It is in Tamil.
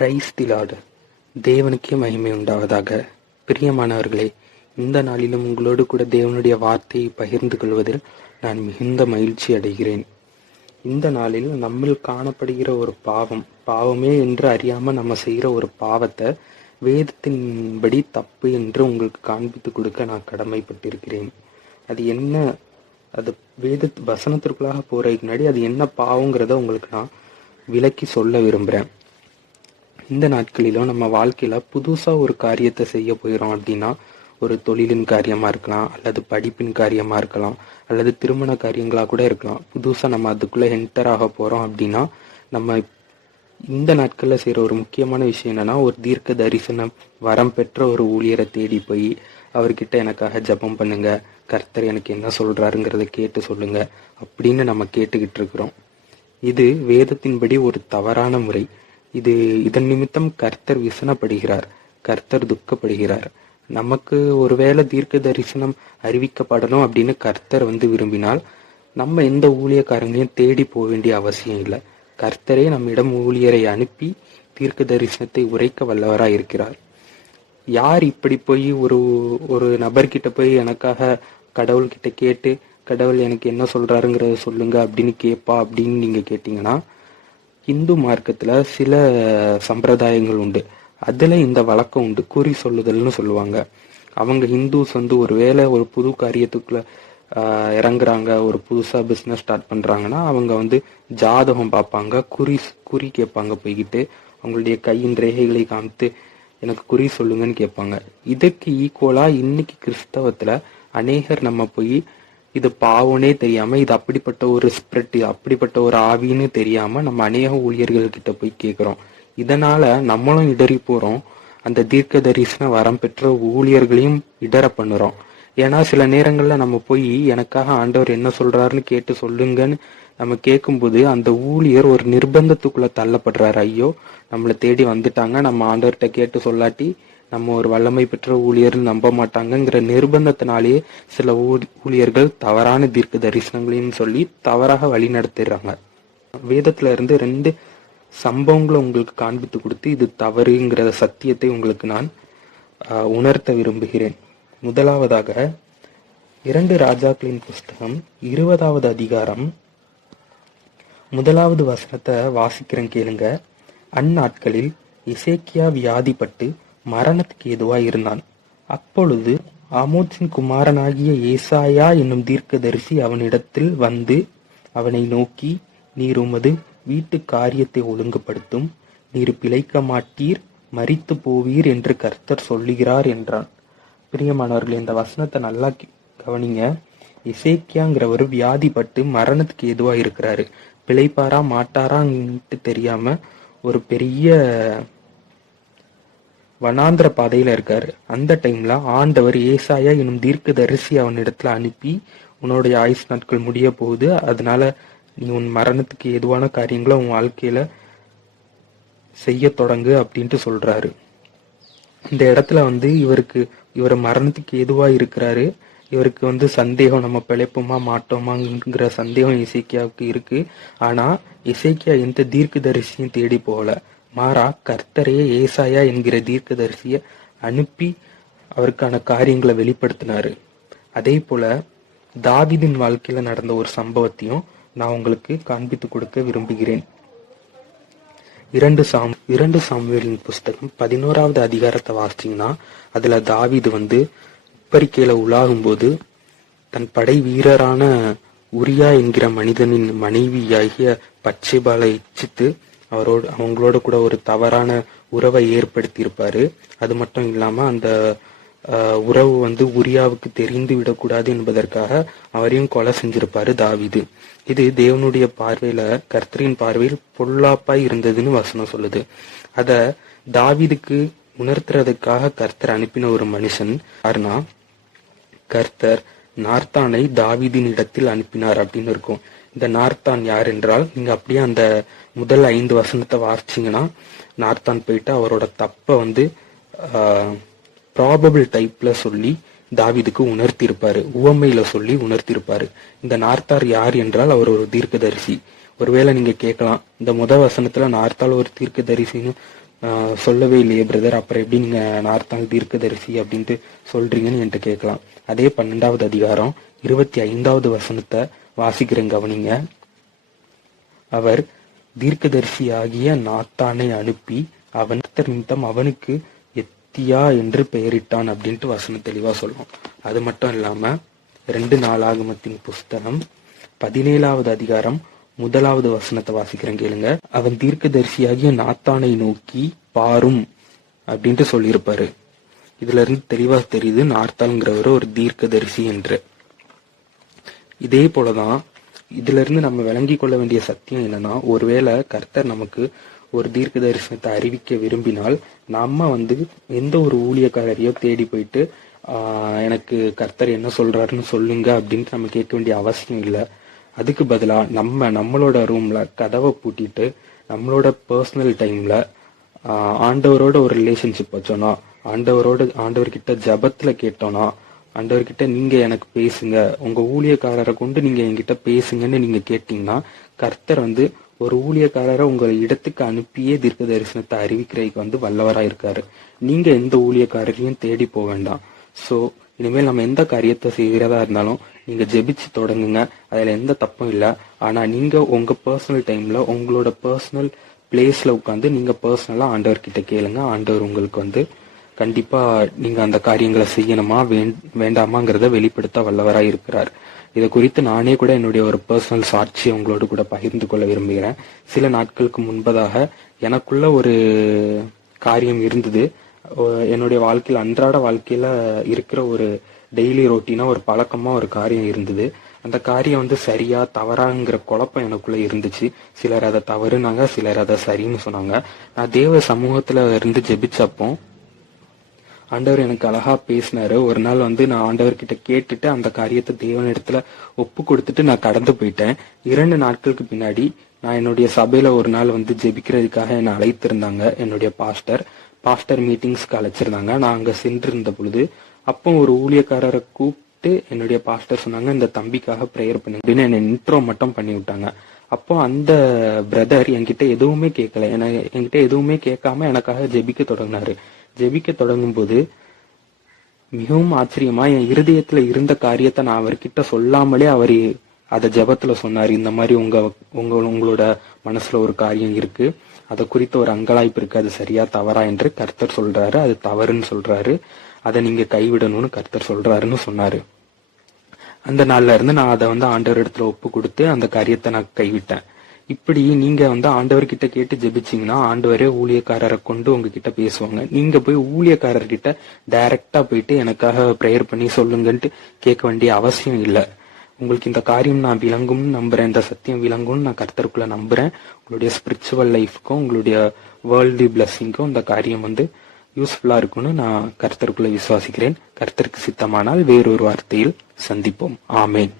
Praise the Lord. தேவனுக்கே மகிமை உண்டாவதாக. பிரியமானவர்களே, இந்த நாளிலும் உங்களோடு கூட தேவனுடைய வார்த்தையை பகிர்ந்து கொள்வதில் நான் மிகுந்த மகிழ்ச்சி அடைகிறேன். இந்த நாளில் நம்மில் காணப்படுகிற ஒரு பாவமே என்று அறியாமல் நம்ம செய்கிற ஒரு பாவத்தை வேதத்தின்படி தப்பு என்று உங்களுக்கு காண்பித்து கொடுக்க நான் கடமைப்பட்டிருக்கிறேன். அது என்ன, அது வசனத்திற்குள்ளாக போறதுக்கு முன்னாடி அது என்ன பாவங்கிறத உங்களுக்கு நான் விளக்கி சொல்ல விரும்புகிறேன். இந்த நாட்களிலும் நம்ம வாழ்க்கையில புதுசா ஒரு காரியத்தை செய்ய போயிடும் அப்படின்னா, ஒரு தொழிலின் காரியமா இருக்கலாம், அல்லது படிப்பின் காரியமா இருக்கலாம், அல்லது திருமண காரியங்களா கூட இருக்கலாம். புதுசா நம்ம அதுக்குள்ள என்டர் ஆக போறோம் அப்படின்னா, நம்ம இந்த நாட்கள்ல செய்யற ஒரு முக்கியமான விஷயம் என்னன்னா, ஒரு தீர்க்க தரிசனம் வரம் பெற்ற ஒரு ஊழியரை தேடி போய் அவர்கிட்ட எனக்காக ஜெபம் பண்ணுங்க, கர்த்தர் எனக்கு என்ன சொல்றாருங்கிறத கேட்டு சொல்லுங்க அப்படின்னு நம்ம கேட்டுக்கிட்டு இருக்கிறோம். இது வேதத்தின்படி ஒரு தவறான முறை. இதன் நிமித்தம் கர்த்தர் விசனப்படுகிறார், கர்த்தர் துக்கப்படுகிறார். நமக்கு ஒருவேளை தீர்க்க தரிசனம் அறிவிக்கப்படணும் அப்படின்னு கர்த்தர் விரும்பினால் நம்ம எந்த ஊழியக்காரங்களையும் தேடி போக வேண்டிய அவசியம் இல்லை. கர்த்தரே நம்மிடம் ஊழியரை அனுப்பி தீர்க்க தரிசனத்தை உரைக்க வல்லவராய் இருக்கிறார். யார் இப்படி போய் ஒரு நபர்கிட்ட போய் எனக்காக கடவுள்கிட்ட கேட்டு கடவுள் எனக்கு என்ன சொல்றாருங்கிறத சொல்லுங்க அப்படின்னு கேட்பா அப்படின்னு நீங்க கேட்டீங்கன்னா, இந்து மார்க்கத்துல சில சம்பிரதாயங்கள் உண்டு. அதுல இந்த வழக்கம் உண்டு, குறி சொல்லுதல்னு சொல்லுவாங்க. அவங்க ஹிந்துஸ் ஒருவேளை ஒரு புது காரியத்துக்குள்ள இறங்குறாங்க, ஒரு புதுசா பிசினஸ் ஸ்டார்ட் பண்றாங்கன்னா அவங்க ஜாதகம் பார்ப்பாங்க, குறி கேட்பாங்க. போய்கிட்டு அவங்களுடைய கையின் ரேகைகளை காமித்து எனக்கு குறி சொல்லுங்கன்னு கேட்பாங்க. இதுக்கு ஈக்குவலா இன்னைக்கு கிறிஸ்தவத்துல அநேகர் நம்ம போய் இது பாவனே தெரியாம, இது அப்படிப்பட்ட ஒரு ஸ்பிரிட், அப்படிப்பட்ட ஒரு ஆவின்னு தெரியாம நம்ம அநேக ஊழியர்கள் கிட்ட போய் கேட்கிறோம். இதனால நம்மளும் இடறி போறோம், அந்த தீர்க்க தரிசன வரம் பெற்ற ஊழியர்களையும் இடற பண்ணுறோம். ஏன்னா சில நேரங்கள்ல நம்ம போய் எனக்காக ஆண்டவர் என்ன சொல்றாருன்னு கேட்டு சொல்லுங்கன்னு நம்ம கேட்கும்போது அந்த ஊழியர் ஒரு நிர்பந்தத்துக்குள்ள தள்ளப்படுறாரு. ஐயோ, நம்மளை தேடி வந்துட்டாங்க, நம்ம ஆண்டவர்கிட்ட கேட்டு சொல்லாட்டி நம்ம ஒரு வல்லமை பெற்ற ஊழியர் நம்ப மாட்டாங்கிற நிர்பந்தத்தினாலேயே சில ஊழியர்கள் தவறான தீர்க்க தரிசனங்களையும் சொல்லி தவறாக வழி நடத்திடுறாங்க. வேதத்துல இருந்து 2 சம்பவங்களை உங்களுக்கு காண்பித்து கொடுத்து இது தவறுங்கிற சத்தியத்தை உங்களுக்கு நான் உணர்த்த விரும்புகிறேன். முதலாவதாக 2 ராஜாக்களின் புஸ்தகம் 20வது அதிகாரம் 1வது வசனத்தை வாசிக்கிறேன், கேளுங்க. அந்நாட்களில் எசேக்கியா வியாதிப்பட்டு மரணத்துக்கு ஏதுவாய் இருந்தான். அப்பொழுது ஆமோத்சின் குமாரனாகிய ஏசாயா என்னும் தீர்க்கதரிசி அவனிடத்தில் வந்து அவனை நோக்கி, நீர் உமது வீட்டு காரியத்தை ஒழுங்குபடுத்தும், நீர் பிழைக்க மாட்டீர், மரித்து போவீர் என்று கர்த்தர் சொல்லுகிறார் என்றான். பிரியமானவர்கள், இந்த வசனத்தை நல்லா கவனிங்க. எசேக்கியாங்கிறவர் வியாதிப்பட்டு மரணத்துக்கு ஏதுவா இருக்கிறாரு. பிழைப்பாரா மாட்டாரான்ட்டு தெரியாம ஒரு பெரிய வனாந்திர பாதையில இருக்காரு. அந்த டைம்ல ஆண்டவர் ஏசாயா என்னும் தீர்க்க தரிசி அவனிடத்துல அனுப்பி, உன்னுடைய ஆயுஷ் நாட்கள் முடிய போகுது, அதனால நீ உன் மரணத்துக்கு ஏதுவான காரியங்களை உன் வாழ்க்கையில செய்ய தொடங்கு அப்படின்ட்டு சொல்றாரு. இந்த இடத்துல இவர் மரணத்துக்கு ஏதுவா இருக்கிறாரு. இவருக்கு சந்தேகம், நம்ம பிழைப்போமா மாட்டோமாங்கிற சந்தேகம் எசேக்கியாவுக்கு இருக்கு. ஆனா எசேக்கியா எந்த தீர்க்க தரிசியும் தேடி போகல, மாறா கர்த்தரையே ஏசாயா என்கிற தீர்க்கதரிசிய அனுப்பி அவருக்கான காரியங்களை வெளிப்படுத்தினாரு. அதே போல தாவீதின் வாழ்க்கையில நடந்த ஒரு சம்பவத்தையும் நான் உங்களுக்கு காண்பித்து கொடுக்க விரும்புகிறேன். 2 சாமுவேலின் புஸ்தகம் 11வது அதிகாரத்தை வாசிச்சீங்கன்னா, அதுல தாவீது உப்பரிக்கையில உலாகும் போது தன் படை வீரரான உரியா என்கிற மனிதனின் மனைவியாகிய பட்சேபாலை இச்சித்து அவங்களோட கூட ஒரு தவறான உறவை ஏற்படுத்தி இருப்பாரு. அது மட்டும் இல்லாம அந்த உறவு உரியாவுக்கு தெரிந்து விடக்கூடாது என்பதற்காக அவரையும் கொலை செஞ்சிருப்பாரு தாவீது. இது தேவனுடைய பார்வையில, கர்த்தரின் பார்வையில் பொல்லாப்பாய் இருந்ததுன்னு வசனம் சொல்லுது. அத தாவீதுக்கு உணர்த்துறதுக்காக கர்த்தர் அனுப்பின ஒரு மனுஷன் யாருன்னா, கர்த்தர் நார்த்தானை தாவீதின் இடத்தில் அனுப்பினார் அப்படின்னு இருக்கும். இந்த நார்த்தான் யார் என்றால், நீங்க அப்படியே அந்த முதல் 5 வசனத்தை வாசிச்சீங்கன்னா, நார்த்தான் போயிட்டு அவரோட தப்ப ப்ராபபிள் டைப்ல சொல்லி தாவீதுக்கு உணர்த்திருப்பாரு, உவமையில சொல்லி உணர்த்திருப்பாரு. இந்த நார்த்தார் யார் என்றால் அவர் ஒரு தீர்க்கதரிசி. ஒருவேளை நீங்க கேட்கலாம், இந்த முதல் வசனத்துல நார்த்தால் ஒரு தீர்க்கதரிசின்னு சொல்லவே இல்லையே பிரதர், அப்புறம் எப்படி நீங்க நார்த்தால் தீர்க்கதரிசி அப்படின்ட்டு சொல்றீங்கன்னு என்கிட்ட கேட்கலாம். அதே 12வது அதிகாரம் 25வது வசனத்தை வாசிக்கிறேன், கவனிங்க. அவர் தீர்க்கதரிசியாகிய நாத்தானை அனுப்பி அவன் நிமித்தம் அவனுக்கு எத்தியா என்று பெயரிட்டான் அப்படின்ட்டு வசனம் தெளிவா சொல்லும். அது மட்டும் இல்லாம 2 நாளாகமத்தின் புஸ்தகம் 17வது அதிகாரம் 1வது வசனத்தை வாசிக்கிறேன், கேளுங்க. அவன் தீர்க்கதரிசியாகிய நாத்தானை நோக்கி பாரும் அப்படின்ட்டு சொல்லியிருப்பாரு. இதுல இருந்து தெளிவா தெரியுது நார்த்தால்ங்கிறவர் ஒரு தீர்க்கதரிசி என்று. இதே போலதான் இதுல இருந்து நம்ம விளங்கி கொள்ள வேண்டிய சத்தியம் என்னன்னா, ஒருவேளை கர்த்தர் நமக்கு ஒரு தீர்க்க தரிசனத்தை அறிவிக்க விரும்பினால் நம்ம எந்த ஒரு ஊழியக்காரரையோ தேடி போயிட்டு எனக்கு கர்த்தர் என்ன சொல்றாருன்னு சொல்லுங்க அப்படின்ட்டு நம்ம கேட்க வேண்டிய அவசியம் இல்லை. அதுக்கு பதிலா நம்மளோட ரூம்ல கதவை பூட்டிட்டு நம்மளோட பர்சனல் டைம்ல ஆண்டவரோட ஒரு ரிலேஷன்ஷிப் வச்சோம்னா, ஆண்டவர்கிட்ட ஜபத்துல கேட்டோம்னா, ஆண்டவர்கிட்ட நீங்க எனக்கு பேசுங்க, உங்க ஊழியக்காரரை கொண்டு நீங்க என்கிட்ட பேசுங்கன்னு நீங்க கேட்டீங்கன்னா, கர்த்தர் ஒரு ஊழியக்காரரை உங்க இடத்துக்கு அனுப்பியே தீர்க்க தரிசனத்தை அறிவிக்கிறதுக்கு வல்லவரா இருக்காரு. நீங்க எந்த ஊழியக்காரரையும் தேடி போக வேண்டாம். சோ இனிமேல் நம்ம எந்த காரியத்தை செய்கிறதா இருந்தாலும் நீங்க ஜெபிச்சு தொடங்குங்க, அதுல எந்த தப்பும் இல்லை. ஆனா நீங்க உங்க பர்சனல் டைம்ல உங்களோட பர்சனல் பிளேஸ்ல உட்காந்து நீங்க பர்சனலா ஆண்டவர்கிட்ட கேளுங்க. ஆண்டவர் உங்களுக்கு கண்டிப்பா நீங்க அந்த காரியங்களை செய்யணுமா வேண்டாமாங்கிறத வெளிப்படுத்த வல்லவராய் இருக்கிறார். இதை குறித்து நானே கூட என்னுடைய ஒரு பர்சனல் சாட்சியை உங்களோடு கூட பகிர்ந்து கொள்ள விரும்புகிறேன். சில நாட்களுக்கு முன்பதாக எனக்குள்ள ஒரு காரியம் இருந்தது. என்னுடைய வாழ்க்கையில அன்றாட வாழ்க்கையில இருக்கிற ஒரு டெய்லி ரொட்டீனா ஒரு பழக்கமா ஒரு காரியம் இருந்தது. அந்த காரியம் சரியா தவறாங்கிற குழப்பம் எனக்குள்ள இருந்துச்சு. சிலர் அதை தவறுனாங்க, சிலர் அதை சரின்னு சொன்னாங்க. நான் தேவ சமூகத்துல இருந்து ஜெபிச்சப்போ ஆண்டவர் எனக்கு அழகா பேசினாரு. ஒரு நாள் நான் ஆண்டவர்கிட்ட கேட்டுட்டு அந்த காரியத்தை தேவனிடத்துல ஒப்பு கொடுத்துட்டு நான் கடந்து போயிட்டேன். 2 நாட்களுக்கு பின்னாடி நான் என்னுடைய சபையில ஒரு நாள் ஜெபிக்கிறதுக்காக என்னை அழைத்திருந்தாங்க. என்னுடைய பாஸ்டர் மீட்டிங்ஸ்க்கு அழைச்சிருந்தாங்க. நான் அங்க சென்றிருந்த பொழுது அப்போ ஒரு ஊழியக்காரரை கூப்பிட்டு என்னுடைய பாஸ்டர் சொன்னாங்க, இந்த தம்பிக்காக ப்ரேயர் பண்ணுங்க அப்படின்னு என்னை இன்ட்ரோ மட்டும் பண்ணி விட்டாங்க. அப்போ அந்த பிரதர் என்கிட்ட எதுவுமே கேட்கல, என்கிட்ட எதுவுமே கேட்காம எனக்காக ஜெபிக்க தொடங்கினாரு. ஜெபிக்க தொடங்கும் போது மிகவும் ஆச்சரியமா என் இருதயத்துல இருந்த காரியத்தை நான் அவர்கிட்ட சொல்லாமலே அவர் அதை ஜெபத்துல சொன்னாரு. இந்த மாதிரி உங்களோட மனசுல ஒரு காரியம் இருக்கு, அதை குறித்த ஒரு அங்கலாய்ப்பு இருக்கு, அது சரியா தவறா என்று கர்த்தர் சொல்றாரு, அது தவறுன்னு சொல்றாரு, அதை நீங்க கைவிடணும்னு கர்த்தர் சொல்றாருன்னு சொன்னாரு. அந்த நாள்ல இருந்து நான் அதை ஆண்டவர் இடத்துல ஒப்பு கொடுத்து அந்த காரியத்தை நான் கைவிட்டேன். இப்படி நீங்க ஆண்டவர்கிட்ட கேட்டு ஜெபிச்சீங்கன்னா ஆண்டவரே ஊழியக்காரரை கொண்டு உங்ககிட்ட பேசுவாங்க. நீங்க போய் ஊழியக்காரர்கிட்ட டைரக்டா போயிட்டு எனக்காக ப்ரேயர் பண்ணி சொல்லுங்கன்ட்டு கேட்க வேண்டிய அவசியம் இல்லை. உங்களுக்கு இந்த காரியம் நான் விளங்கும்னு நம்புறேன், இந்த சத்தியம் விளங்கும்னு நான் கர்த்தருக்குள்ள நம்புறேன். உங்களுடைய ஸ்பிரிச்சுவல் லைஃப்க்கும் உங்களுடைய வேர்ல்டு பிளஸிங்க்கும் இந்த காரியம் யூஸ்ஃபுல்லா இருக்கும்னு நான் கர்த்தருக்குள்ள விசுவாசிக்கிறேன். கர்த்தருக்கு சித்தமானால் வேறொரு வார்த்தையில் சந்திப்போம். ஆமேன்.